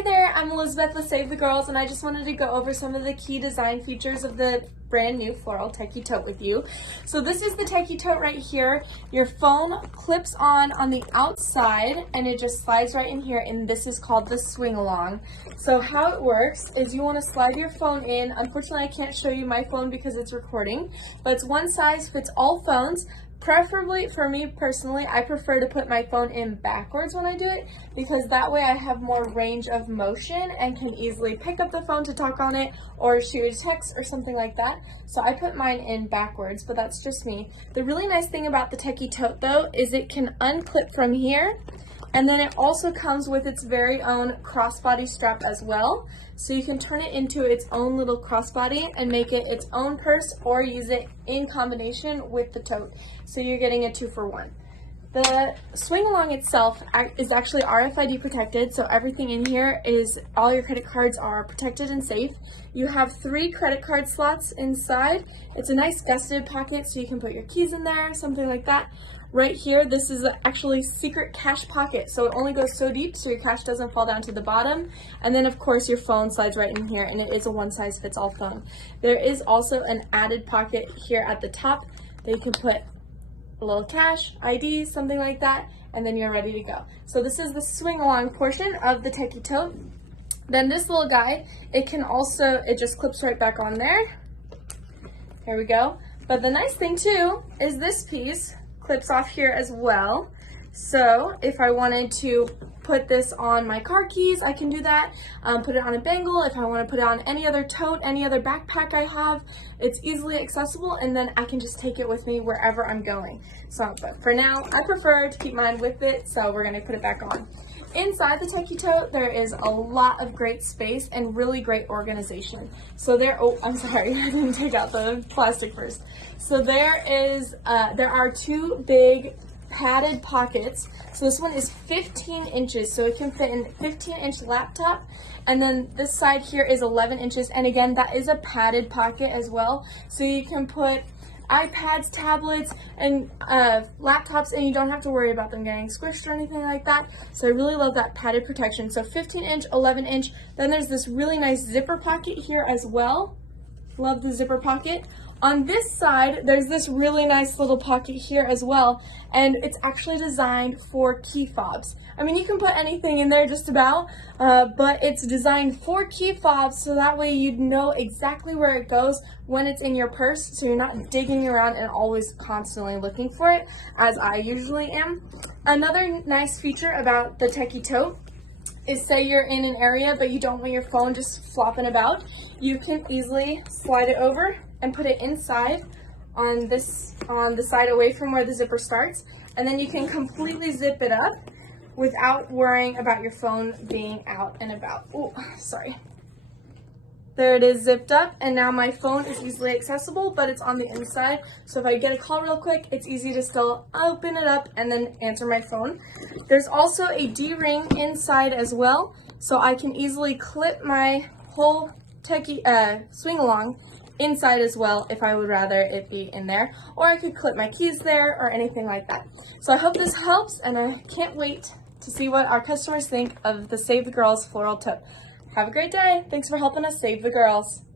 Hey there, I'm Elizabeth with Save the Girls, and I just wanted to go over some of the key design features of the brand new floral Techy Tote with you. So this is the Techy Tote right here. Your phone clips on the outside and it just slides right in here, and this is called the swing along. So how it works is you want to slide your phone in. Unfortunately, I can't show you my phone because it's recording, but it's one size fits all phones. Preferably, for me personally, I prefer to put my phone in backwards when I do it because that way I have more range of motion and can easily pick up the phone to talk on it or shoot a text or something like that. So I put mine in backwards, but that's just me. The really nice thing about the Techy Tote though is it can unclip from here, and then it also comes with its very own crossbody strap as well. So you can turn it into its own little crossbody and make it its own purse or use it in combination with the tote. So you're getting a 2-for-1. The swing along itself is actually RFID protected, so everything in here is, all your credit cards are protected and safe. You have 3 credit card slots inside. It's a nice gusseted pocket, so you can put your keys in there, something like that. Right here, this is actually secret cash pocket, so it only goes so deep so your cash doesn't fall down to the bottom. And then of course your phone slides right in here, and it is a one-size-fits-all phone. There is also an added pocket here at the top that you can put a little cash, ID, something like that, and then you're ready to go. So this is the swing along portion of the Techy Tote. Then this little guy, it just clips right back on there. Here we go. But the nice thing too is this piece clips off here as well. So if I wanted to put this on my car keys, I can do that. Put it on a bangle. If I want to put it on any other tote, any other backpack I have, it's easily accessible, and then I can just take it with me wherever I'm going. So, but for now, I prefer to keep mine with it, so we're going to put it back on. Inside the Techy Tote, there is a lot of great space and really great organization. So oh, I'm sorry, I didn't take out the plastic first. So there are 2 big padded pockets. So this one is 15 inches, so it can fit in 15-inch laptop, and then this side here is 11 inches, and again, that is a padded pocket as well, so you can put iPads, tablets, and laptops, and you don't have to worry about them getting squished or anything like that. So I really love that padded protection. So 15-inch, 11-inch. Then there's this really nice zipper pocket here as well. Love the zipper pocket. On this side, there's this really nice little pocket here as well, and it's actually designed for key fobs. I mean, you can put anything in there just about, but it's designed for key fobs, so that way you'd know exactly where it goes when it's in your purse, so you're not digging around and always constantly looking for it, as I usually am. Another nice feature about the Techy Tote is, say you're in an area but you don't want your phone just flopping about, you can easily slide it over and put it inside on the side away from where the zipper starts, and then you can completely zip it up without worrying about your phone being out and about. Oh, sorry. There it is, zipped up, and now my phone is easily accessible, but it's on the inside, so if I get a call real quick, it's easy to still open it up and then answer my phone. There's also a D-ring inside as well, so I can easily clip my whole Techy swing along inside as well if I would rather it be in there, or I could clip my keys there or anything like that. So I hope this helps, and I can't wait to see what our customers think of the Save the Girls floral tote. Have a great day. Thanks for helping us save the girls.